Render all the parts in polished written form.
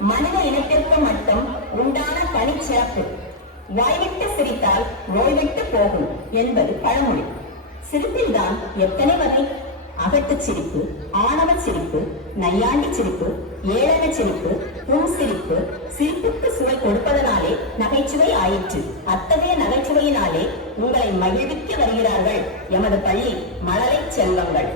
மனித இனத்திற்கு மட்டும் உண்டான தனிச்சிறப்பு. வாய்விட்டு சிரித்தால் நோய்விட்டு போகும் என்பது பழமொழி. சிரிப்பில்தான் எத்தனை வகை! அகட்டு சிரிப்பு, ஆணவ சிரிப்பு, நையாண்டி சிரிப்பு, ஏளன சிரிப்பு, புன் சிரிப்பு. சிரிப்புக்கு சுவை கொடுப்பதனாலே நகைச்சுவை ஆயிற்று. அத்தகைய நகைச்சுவையினாலே உங்களை மகிழ்விக்க வருகிறார்கள் எமது பள்ளி மழலை செல்வங்கள்.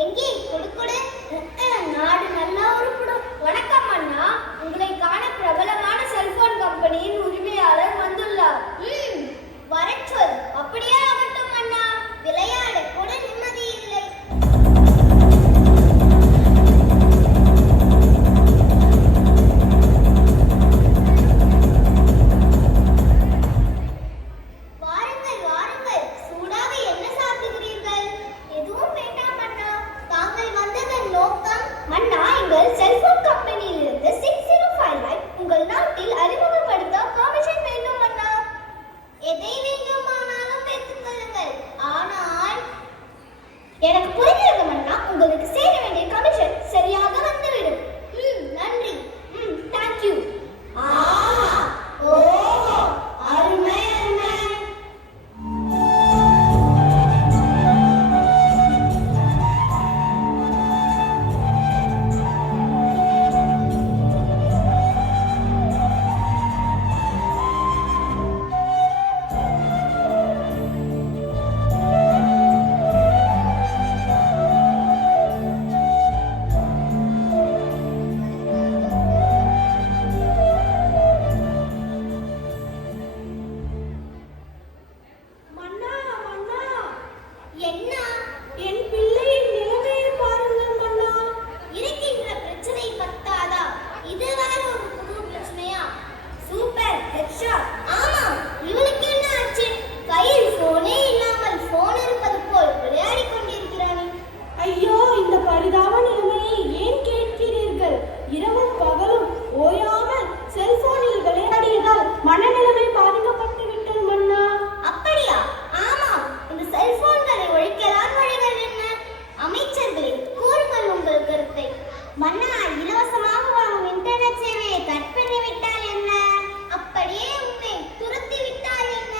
எங்கே கொடு கொடு. நாடு நல்லா உருப்படும். வணக்கம் அண்ணா, உங்களை காண பிரபலமான செல்போன் கம்பெனியின் உரிமையாளர் வந்துள்ளார். வரச்சொல். அப்படியே ஆகட்டும் அண்ணா. விளையாட கூட நிம்மதி இல்லை. வாருங்கள் வாருங்கள். சூடாக என்ன சாப்பிடுகிறீர்கள்? எதுவும் வேண்டாம் அண்ணா. தாங்கள் வந்ததன் நோக்கம்? அண்ணா, எங்கள் செல்போன் கம்பெனியிலிருந்து 6055 உங்கள் நாட்டில் அறிமுகப்படுத்த கமிஷன் வேண்டும் அண்ணா. எதை வேண்டுமானாலும் பெற்றுக் கொள்ளுங்கள். ஆனால் எனக்கு புரிகிறது அண்ணா. உங்களுக்கு சேர வேண்டிய கமிஷன் சரியாக வந்துவிடும். நன்றி. தேங்க்யூ. அருமை அருமை. மன்னா மன்னா, என்ன? என் பிள்ளையின் நிலைமையை பாருங்கள் மன்னா. இருக்கின்ற பிரச்சனை பத்தாதா? இது வேற ஒரு புது பிரச்சனையா? Super extra. ஆமா, இவளுக்கு என்ன ஆச்சு? கையில் போனே இல்லாமல் போன் இருப்பது போல் விளையாடி கொண்டிருக்கிறானே. ஐயோ, இந்த பரிதாப நிலைமையை ஏன் கேட்கிறீர்கள்? இரவும் பகலும் ஓயாமல் செல்போனில் விளையாடியதால் மனநிலைமை பாதிக்கப்பட்டு விட்டது மன்னா. அப்படியா? ஆமாம், இந்த செல்போன்களை ஒழிக்கலாம் வழிகள் என்ன? அமைச்சர்களே, கூறுங்கள் உங்கள் கருத்தை. மன்னா, இலவசமாக வாங்கும் இன்டர்நெட் சேவையை கட் பண்ணி விட்டால் என்ன? அப்படியே உன்னை துரத்தி விட்டால் என்ன?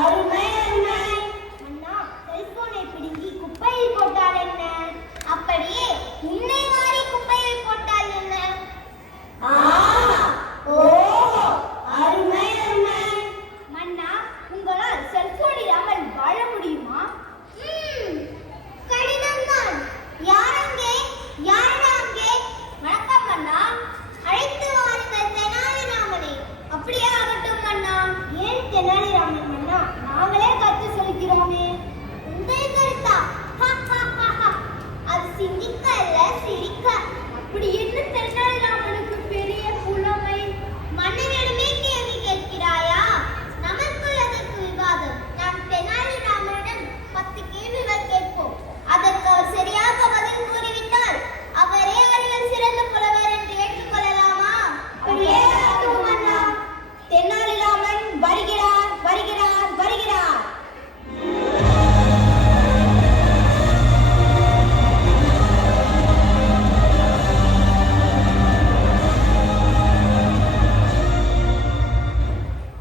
அருமை அருமை. மன்னா, செல்போனை பிடுங்கி குப்பையில் போட்டால் என்ன? அப்படியே உன்னை வாரி குப்பையில் போட்டால் என்ன? அருமை அருமை. மன்னா, உங்களால் செல்போன் இல்லாமல் வாழ முடியுமா? கடினம்தான். யாரங்கே? யாரடா அங்கே? வணக்கம் மன்னா. அழைத்து வாருங்கள் தெனாலிராமனை. அப்படியே ஆகட்டும் மன்னா. ஏன் தெனாலிராமன் மன்னா? நாங்களே கற்று சொல்கிறோமே. உங்கள் கருத்தா? அது சிந்திக்க அல்ல, சிரிக்க. அப்படி என்ன தெனாலிராமனுக்கு பெரிய புலமை? மன்னனிடமே கேள்வி கேட்கிறாயா? நமக்குள் அதற்கு விவாதம். நாம் தெனாலிராமனிடம் 10 கேள்விகள் கேட்போம். அதற்கு அவர் சரியாக பதில் கூறிவிட்டால் அவரே அறிவில் சிறந்த புலவர் என்று ஏற்றுக்கொள்ளலாமா? அப்படியே ஆகட்டும் மன்னா. தெனாலிராமன் வருகிறார் வருகிறார் வருகிறார்.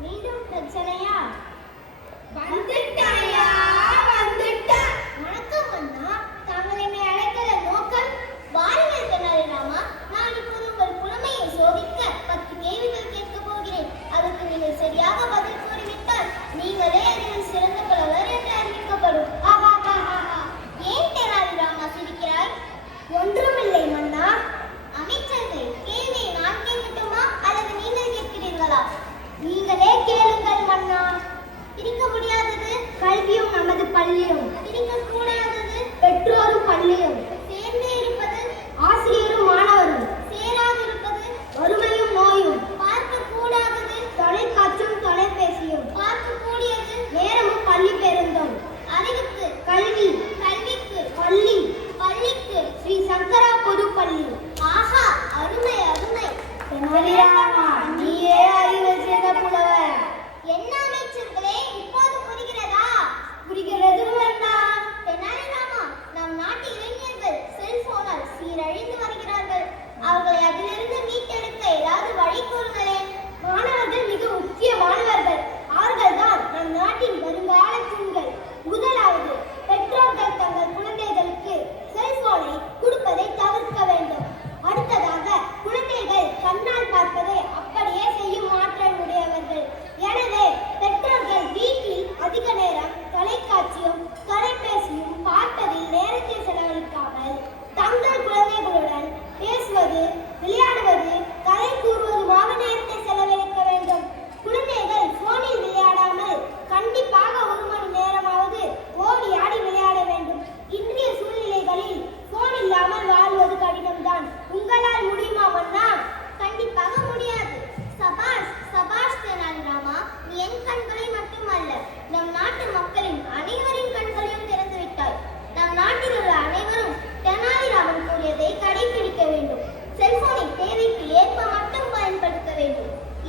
மீண்டும் பிரச்சனையா? வந்துட்டாயா? வந்துட்டா. வணக்கம் அண்ணா. தாங்கள் என்னை அழைக்கல நோக்கம்? வாருங்கள் தெனாலிராமா. நான் இப்போது உங்கள் புலமையை சோதிக்க 10 கேள்விகள் கேட்கப் போகிறேன். அதற்கு நீங்கள் சரியாக பதில் கூறிவிட்டால் நீங்களே அறிவில் சிறந்த புலவர் என்று அறிவிக்கப்படும். ஏன் தெனாலிராமா சிரிக்கிறாய்? ஒன்றுமில்லை மன்னா. அமைச்சர்கள், கேள்வியை நான் கேட்கட்டுமா அல்லது நீங்கள் கேட்கிறீர்களா? நீங்களே கேளுங்கள் மன்னா. பிரிக்க முடியாதது கல்வியும் நமது பள்ளியும். பிரிக்க கூடாதது பெற்றோரும் பள்ளியும். சேர்ந்தே இருப்பது ஆசிரியரும் மாணவரும். சேராது இருப்பது வறுமையும் நோயும். பார்க்க கூடாதது தொலைக்காட்சியும் தொலைபேசியும். பார்க்க கூடியது நேரமும் பள்ளி பேருந்தும். அறிவுக்கு கல்வி, கல்விக்கு பள்ளி, பள்ளிக்கு ஸ்ரீ சங்கரா பொது பள்ளி. ஆஹா, அருமை அருமை. தெனாலிராமா, நீயே அறிவில் சிறந்த புலவர். என்ன அமைச்சர்களே, இப்போது புரிகிறதா? புரிகிறது அண்ணா.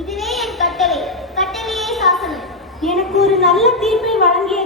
இதுவே என் கட்டளை. கட்டளையே சாசனம். எனக்கு ஒரு நல்ல தீர்ப்பை வழங்கிய